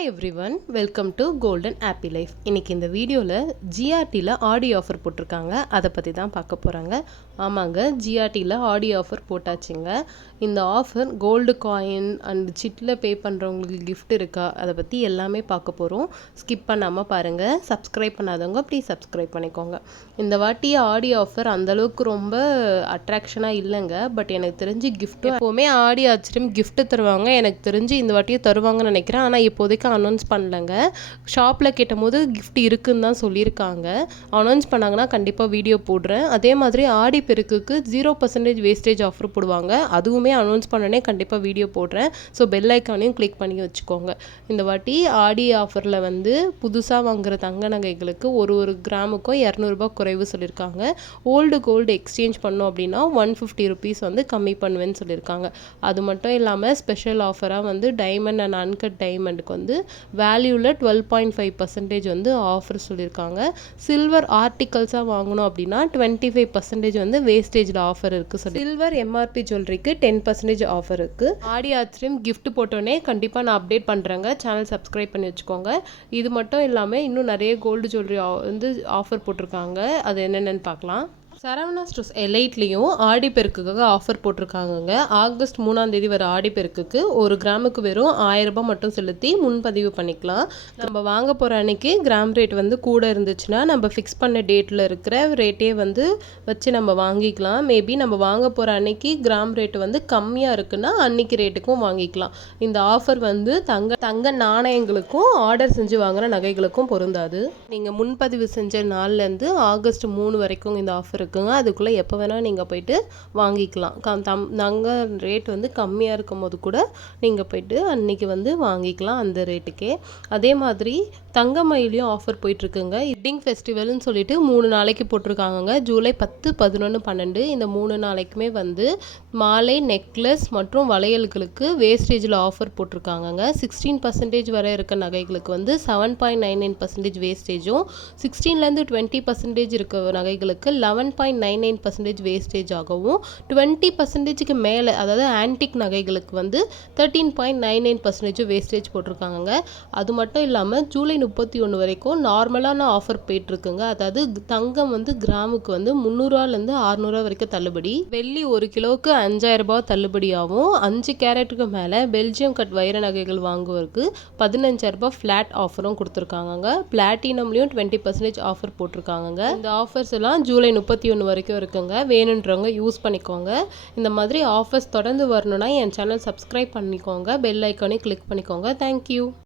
Hi everyone, welcome to golden happy life. இன்றைக்கி இந்த வீடியோவில் ஜிஆர்டியில் ஆடி ஆஃபர் போட்டிருக்காங்க, அதை பற்றி தான் பார்க்க போகிறாங்க. ஆமாங்க, ஜிஆர்டியில் ஆடி ஆஃபர் போட்டாச்சுங்க. இந்த ஆஃபர் கோல்டு காயின் அண்ட் சிட்டில் பே பண்ணுறவங்களுக்கு கிஃப்ட் இருக்கா, அதை பற்றி எல்லாமே பார்க்க போகிறோம். ஸ்கிப் பண்ணாமல் பாருங்கள். சப்ஸ்கிரைப் பண்ணாதவங்க ப்ளீஸ் சப்ஸ்கிரைப் பண்ணிக்கோங்க. இந்த வாட்டி ஆடி ஆஃபர் அந்தளவுக்கு ரொம்ப அட்ராக்ஷனாக இல்லைங்க. பட் எனக்கு தெரிஞ்சு கிஃப்ட்டும் எப்போவுமே ஆடி ஆச்சரியம் கிஃப்ட்டு தருவாங்க. எனக்கு தெரிஞ்சு இந்த வாட்டியும் தருவாங்கன்னு நினைக்கிறேன். ஆனால் இப்போதைக்கு அனௌன்ஸ் பண்ணலங்க. ஷாப்பில் கேட்டபோது கிஃப்ட் இருக்குன்னு தான் சொல்லியிருக்காங்க. அனௌன்ஸ் பண்ணாங்கன்னா கண்டிப்பாக வீடியோ போடுறேன். அதே மாதிரி ஆடி பெருக்குக்கு 0% வேஸ்டேஜ் ஆஃபர் போடுவாங்க. அதுவுமே அனௌன்ஸ் பண்ணனே கண்டிப்பாக வீடியோ போடுறேன். ஸோ பெல் ஐக்கானையும் கிளிக் பண்ணி வச்சுக்கோங்க. இந்த வாட்டி ஆடி ஆஃபரில் வந்து புதுசாக வாங்குகிற தங்க நகைகளுக்கு ஒரு கிராமுக்கும் 200 ரூபாய் குறைவு சொல்லியிருக்காங்க. ஓல்டு கோல்டு எக்ஸ்சேஞ்ச் பண்ணோம் அப்படின்னா 150 ருபீஸ் வந்து கம்மி பண்ணுவேன்னு சொல்லியிருக்காங்க. அது மட்டும் இல்லாமல் ஸ்பெஷல் ஆஃபராக வந்து டைமண்ட் அண்ட் அன்கட் டைமண்டுக்கு வந்து வேல்யூவில் 12.5% வந்து ஆஃபர் சொல்லியிருக்காங்க. சில்வர் ஆர்டிகல்ஸாக வாங்கணும் அப்படின்னா 25% வந்து வேஸ்டேஜில் ஆஃபர் இருக்குது சொல்லி. சில்வர் எம்ஆர்பி ஜுவல்லரிக்கு 10% ஆஃபர் இருக்குது. ஆடி ஆச்சரியம் கிஃப்ட் போட்டோன்னே கண்டிப்பாக நான் அப்டேட் பண்ணுறேங்க. சேனல் சப்ஸ்கிரைப் பண்ணி வச்சுக்கோங்க. இது மட்டும் இல்லாமல் இன்னும் நிறைய கோல்டு ஜுவல்லரி வந்து ஆஃபர் போட்டிருக்காங்க. அது என்னென்னு பார்க்கலாம். சரவணா ஸ்டோர்ஸ் எலைட்லேயும் ஆடி பெருக்குக்காக ஆஃபர் போட்டிருக்காங்கங்க. ஆகஸ்ட் 3ஆம் தேதி வர ஆடி பெருக்குக்கு 1 கிராமுக்கு வெறும் 1000 ரூபாய் மட்டும் செலுத்தி முன்பதிவு பண்ணிக்கலாம். நம்ம வாங்க போகிற அன்னைக்கு கிராம் ரேட் வந்து கூட இருந்துச்சுன்னா நம்ம ஃபிக்ஸ் பண்ண டேட்டில் இருக்கிற ரேட்டே வந்து வச்சு நம்ம வாங்கிக்கலாம். மேபி நம்ம வாங்க போகிற அன்னைக்கு கிராம் ரேட் வந்து கம்மியாக இருக்குன்னா அன்னைக்கு ரேட்டுக்கும் வாங்கிக்கலாம். இந்த ஆஃபர் வந்து தங்க நாணயங்களுக்கும் ஆர்டர் செஞ்சு வாங்குகிற நகைகளுக்கும் பொருந்தாது. நீங்கள் முன்பதிவு செஞ்ச நாள்லேருந்து ஆகஸ்ட் 3 வரைக்கும் இந்த ஆஃபர் இருக்குங்க. அதுக்குள்ளே எப்போ வேணால் நீங்கள் போயிட்டு வாங்கிக்கலாம். தங்க ரேட் வந்து கம்மியாக இருக்கும் போது கூட நீங்கள் போயிட்டு அன்றைக்கி வந்து வாங்கிக்கலாம் அந்த ரேட்டுக்கே. அதே மாதிரி தங்கமயிலையும் ஆஃபர் போயிட்டுருக்குங்க. வெட்டிங் ஃபெஸ்டிவல்னு சொல்லிட்டு 3 நாளைக்கு போட்டிருக்காங்கங்க. ஜூலை 10, 11, 12 இந்த 3 நாளைக்குமே வந்து மாலை, நெக்லஸ் மற்றும் வளையல்களுக்கு வேஸ்டேஜில் ஆஃபர் போட்டிருக்காங்கங்க. 16% வரை இருக்க நகைகளுக்கு வந்து 7.99% வேஸ்டேஜும், 16லேருந்து 20% இருக்க நகைகளுக்கு 11.99% வேஸ்டேஜ் ஆகவும், 20%க்கு மேலே அதாவது ஆன்டிக் நகைகளுக்கு வந்து 13.99% வேஸ்டேஜ் போட்டிருக்காங்க. அது மட்டும் இல்லாமல் ஜூலை 31 வரைக்கும் நார்மலான ஆஃபர் போயிட்டுருக்குங்க. அதாவது தங்கம் வந்து கிராமுக்கு வந்து 300 600 வரைக்கும் தள்ளுபடி, வெள்ளி 1 கிலோவுக்கு 5000 ரூபாய் தள்ளுபடியாகவும், 5 கேரட்டுக்கு மேலே பெல்ஜியம் கட் வைர நகைகள் வாங்குவதற்கு 15000 ரூபாய் ஃப்ளாட் ஆஃபரும் கொடுத்துருக்காங்க. பிளாட்டினம்லேயும் 20% ஆஃபர் போட்டிருக்காங்க. இந்த ஆஃபர்ஸ் எல்லாம் ஜூலை 31 வரைக்கும் இருக்குங்க. வேணுன்றவங்க யூஸ் பண்ணிக்கோங்க. இந்த மாதிரி ஆஃபர்ஸ் தொடர்ந்து வரணும்னா என் சேனல் சப்ஸ்கிரைப் பண்ணிக்கோங்க. பெல் ஐக்கானே கிளிக் பண்ணிக்கோங்க. தேங்க்யூ.